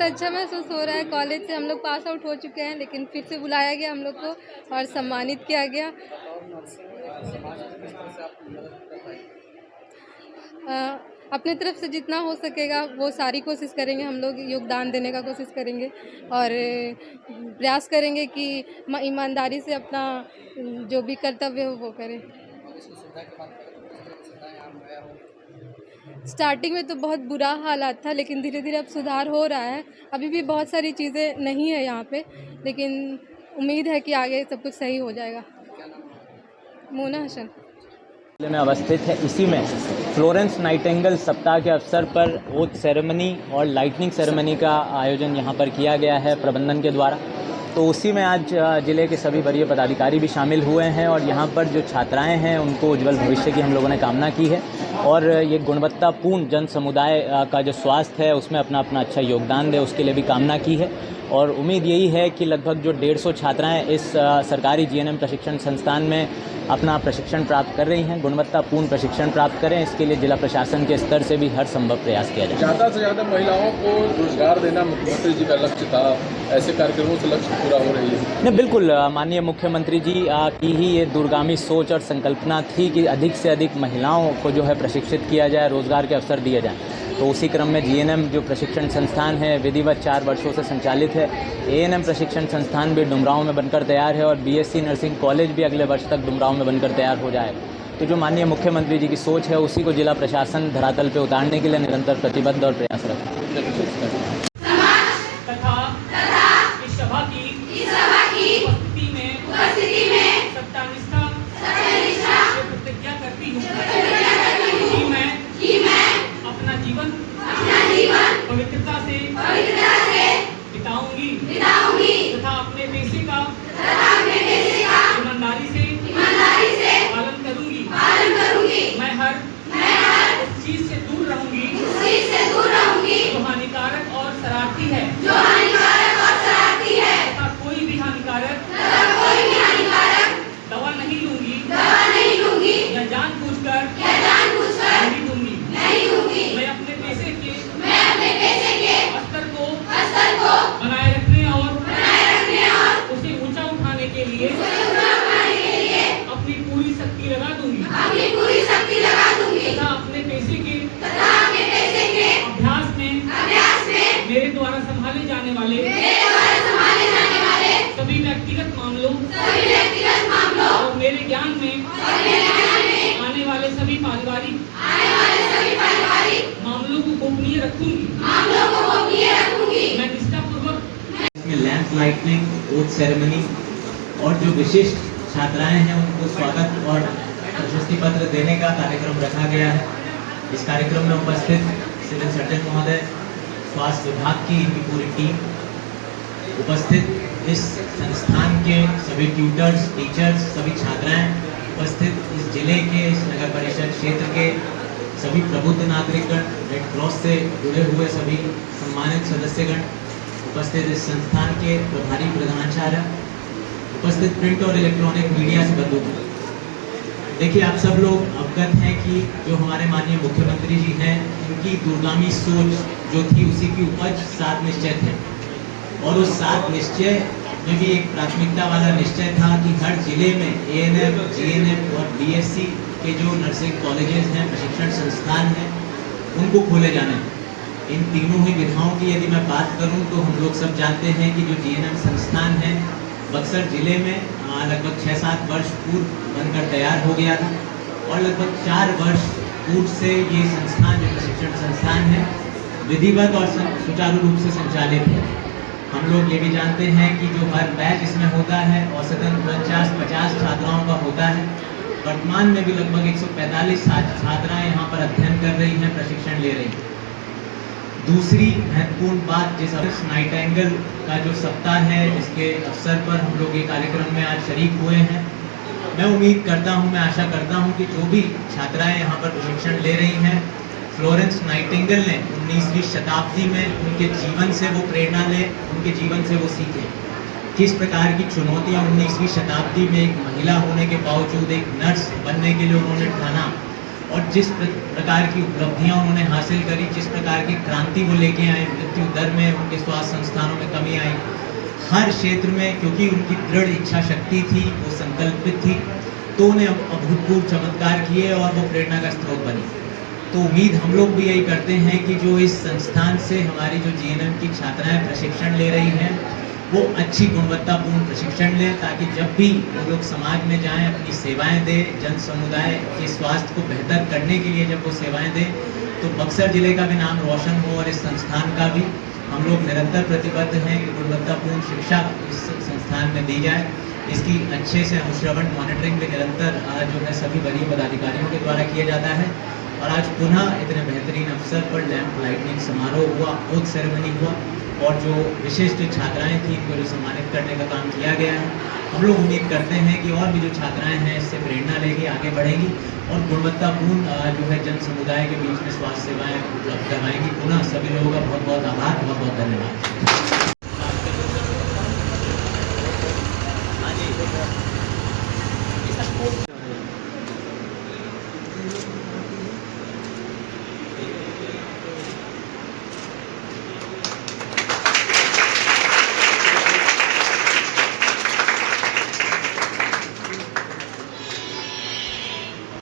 बहुत अच्छा महसूस हो रहा है। कॉलेज से हम लोग पास आउट हो चुके हैं, लेकिन फिर से बुलाया गया हम लोग को और सम्मानित किया गया। अ, अपनी तरफ से जितना हो सकेगा वो सारी कोशिश करेंगे, हम लोग योगदान देने का कोशिश करेंगे और प्रयास करेंगे कि ईमानदारी से अपना जो भी कर्तव्य हो वो करें। स्टार्टिंग में तो बहुत बुरा हालात था, लेकिन धीरे-धीरे अब सुधार हो रहा है। अभी भी बहुत सारी चीज़ें नहीं है यहाँ पे, लेकिन उम्मीद है कि आगे सब कुछ सही हो जाएगा। मोना हसन में अवस्थित है। इसी में फ्लोरेंस नाइटिंगेल सप्ताह के अवसर पर ओथ सेरेमनी और लाइटनिंग सेरेमनी का आयोजन यहाँ पर किया गया है प्रबंधन के द्वारा। तो उसी में आज ज़िले के सभी वरीय पदाधिकारी भी शामिल हुए हैं और यहाँ पर जो छात्राएं हैं उनको उज्जवल भविष्य की हम लोगों ने कामना की है और ये गुणवत्तापूर्ण जन समुदाय का जो स्वास्थ्य है उसमें अपना अपना अच्छा योगदान दे, उसके लिए भी कामना की है। और उम्मीद यही है कि लगभग जो 150 छात्राएं इस सरकारी जीएनएम प्रशिक्षण संस्थान में अपना प्रशिक्षण प्राप्त कर रही हैं, गुणवत्तापूर्ण प्रशिक्षण प्राप्त करें, इसके लिए जिला प्रशासन के स्तर से भी हर संभव प्रयास किया जाए। ज़्यादा से ज़्यादा महिलाओं को रोजगार देना मुख्यमंत्री जी का लक्ष्य था, ऐसे कार्यक्रमों से लक्ष्य पूरा हो रही है। नहीं, बिल्कुल माननीय मुख्यमंत्री जी की ही ये दूरगामी सोच और संकल्पना थी कि अधिक से अधिक महिलाओं को जो है प्रशिक्षित किया जाए, रोजगार के अवसर दिए जाएँ। तो उसी क्रम में जीएनएम जो प्रशिक्षण संस्थान है विधिवत 4 वर्षों से संचालित है। एएनएम प्रशिक्षण संस्थान भी डुमरांव में बनकर तैयार है और बीएससी नर्सिंग कॉलेज भी अगले वर्ष तक डुमरांव में बनकर तैयार हो जाएगा। तो जो माननीय मुख्यमंत्री जी की सोच है उसी को जिला प्रशासन धरातल पर उतारने के लिए निरंतर प्रतिबद्ध और प्रयासरत है। पवित्रता से बिताऊंगी तथा अपने पेशे का ईमानदारी से पालन करूंगी। मैं हर उस चीज से दूर रहूंगी जो हानिकारक और शरारती है तथा कोई भी हानिकारक दवा नहीं लूंगी या जानबूझकर नहीं दूंगी। मैं अपने पेशे के स्तर को बनाए रखने और उसे ऊंचा उठाने के लिए अपनी पूरी शक्ति लगा दूंगी तथा अपने पेशे के अभ्यास में मेरे द्वारा संभाले जाने वाले सभी व्यक्तिगत मामलों और मेरे ज्ञान में आने वाले सभी पारिवारिक मामलों को गोपनीय रखूंगी। मैं निष्ठापूर्वक इसमें लैंप लाइटनिंग, ओथ सेरेमनी और जो विशिष्ट छात्राएं हैं उनको स्वागत और प्रशस्ति पत्र देने का कार्यक्रम रखा गया है। इस कार्यक्रम में उपस्थित सिविल सर्जन महोदय, स्वास्थ्य विभाग की इनकी पूरी टीम, उपस्थित इस संस्थान के सभी ट्यूटर्स, टीचर्स, सभी छात्राएं, उपस्थित इस जिले के, इस नगर परिषद क्षेत्र के सभी प्रबुद्ध नागरिकगण, रेड क्रॉस से जुड़े हुए सभी सम्मानित सदस्यगण, उपस्थित इस संस्थान के प्रभारी प्रधानाचार्य, उपस्थित प्रिंट और इलेक्ट्रॉनिक मीडिया से बंधुगण। देखिए, आप सब लोग अवगत हैं कि जो हमारे माननीय मुख्यमंत्री जी हैं, उनकी दूरगामी सोच जो थी उसी की उपज 7 निश्चय थे और उस 7 निश्चय में भी एक प्राथमिकता वाला निश्चय था कि हर जिले में एएनएम, जीएनएम और बीएससी के जो नर्सिंग कॉलेजेस हैं, प्रशिक्षण संस्थान हैं, उनको खोले जाने। इन तीनों ही विधाओं की यदि मैं बात करूं तो हम लोग सब जानते हैं कि जो जीएनएम संस्थान है बक्सर जिले में लगभग 6-7 वर्ष पूर्व बनकर तैयार हो गया था और लगभग 4 वर्ष पूर्व से ये संस्थान, जो प्रशिक्षण संस्थान है, विधिवत और सुचारू रूप से संचालित है। हम लोग ये भी जानते हैं कि जो हर बैच इसमें होता है औसतन 49-50 छात्राओं का होता है। वर्तमान में भी लगभग 145 छात्राएं यहाँ पर अध्ययन कर रही हैं, प्रशिक्षण ले रही हैं। दूसरी महत्वपूर्ण बात, जिस नाइटिंगेल का जो सप्ताह है, जिसके अवसर पर हम लोग ये कार्यक्रम में आज शरीक हुए हैं, मैं उम्मीद करता हूँ, मैं आशा करता हूँ कि जो भी छात्राएं यहाँ पर प्रशिक्षण ले रही हैं, फ्लोरेंस नाइटिंगेल ने 19वीं शताब्दी में उनके जीवन से वो प्रेरणा लें, उनके जीवन से वो सीखें किस प्रकार की चुनौतियाँ 19वीं शताब्दी में एक महिला होने के बावजूद एक नर्स बनने के लिए उन्होंने ठाना और जिस प्रकार की उपलब्धियां उन्होंने हासिल करी, जिस प्रकार की क्रांति वो लेके आए, मृत्यु दर में उनके स्वास्थ्य संस्थानों में कमी आई, हर क्षेत्र में, क्योंकि उनकी दृढ़ इच्छा शक्ति थी, वो संकल्पित थी, तो उन्हें अभूतपूर्व चमत्कार किए और वो प्रेरणा का स्रोत बनी। तो उम्मीद हम लोग भी यही करते हैं कि जो इस संस्थान से हमारी जो जीएनएम की छात्राएं प्रशिक्षण ले रही हैं, वो अच्छी गुणवत्तापूर्ण प्रशिक्षण लें, ताकि जब भी वो लोग समाज में जाएं, अपनी सेवाएं दें, जन समुदाय के स्वास्थ्य को बेहतर करने के लिए जब वो सेवाएं दें, तो बक्सर जिले का भी नाम रोशन हो और इस संस्थान का भी। हम लोग निरंतर प्रतिबद्ध हैं कि गुणवत्तापूर्ण शिक्षा इस संस्थान में दी जाए। इसकी अच्छे से अनुश्रवण मॉनिटरिंग भी निरंतर जो है सभी वरीय पदाधिकारियों के द्वारा किया जाता है। और आज पुनः इतने बेहतरीन अवसर पर लैंप लाइटनिंग समारोह हुआ, ओथ सेरेमनी हुआ, और जो विशिष्ट छात्राएं थी इनको जो सम्मानित करने का काम किया गया है। हम लोग उम्मीद करते हैं कि और भी जो छात्राएं हैं इससे प्रेरणा लेंगी, आगे बढ़ेंगी और गुणवत्तापूर्ण जो है जन समुदाय के बीच में स्वास्थ्य सेवाएं उपलब्ध करवाएंगी। पुनः सभी लोगों का बहुत बहुत आभार, बहुत बहुत धन्यवाद।